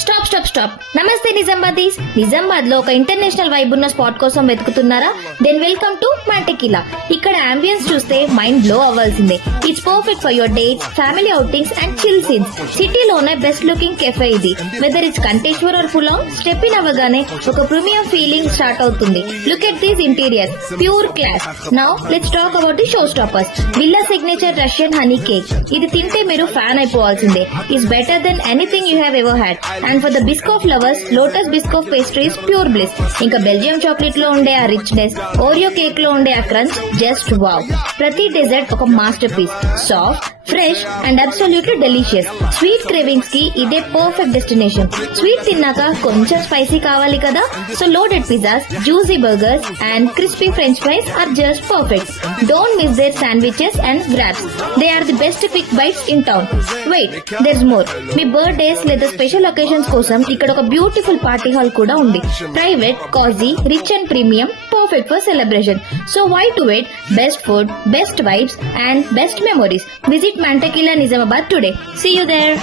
Stop. నమస్తే నిజామాబాదీస్. నిజామాబాద్ లో ఒక ఇంటర్నేషనల్ వైబ్ ఉన్న స్పాట్ కోసం వెతుకుతున్నారా? దెన్ వెల్కమ్ టు మాంటెకిలా. ఇక్కడ అంబియన్స్ చూస్తే మైండ్ బ్లో అవ్వాల్సిందే. It's perfect for your dates, family outings and chill scenes. సిటీలోనే బెస్ట్ లుకింగ్ కెఫే ఇది. Whether it's Kanteshwar or Phulang, step in అవ్వగానే ఒక ప్రీమియం ఫీలింగ్ స్టార్ట్ అవుతుంది. Look at these interiors, pure class. Now let's talk about the show stoppers. విల్లా signature Russian honey cake. ఇది తింటే మీరు fan అయిపోవాల్సిందే. It's better than anything you have ever had. And for the Biscoff lovers, Lotus Biscoff pastries pure bliss. ఇంకా Belgium chocolate లో ఉండే ఆ richness, Oreo cake లో ఉండే ఆ క్రంచ్ జస్ట్ వావ్. ప్రతి డెజర్ట్ ఒక masterpiece. Soft, fresh and absolutely delicious. Sweet cravings కి ఇదే పర్ఫెక్ట్ డెస్టినేషన్. స్వీట్ తిన్నాక కొంచెం స్పైసీ కావాలి కదా? So loaded pizzas, juicy burgers and crispy French fries are just perfect. Don't miss there sandwiches and wraps. They are the best quick bites in town. Wait, there's more. మీ birthdays లేదా special occasions కోసం ఇక్కడ ఒక beautiful party hall కూడా ఉంది. Private, cozy, rich and premium, perfect for celebration. So why to wait? Best food, best vibes and best memories. Visit Mantequilla Nizamabad today. See you there.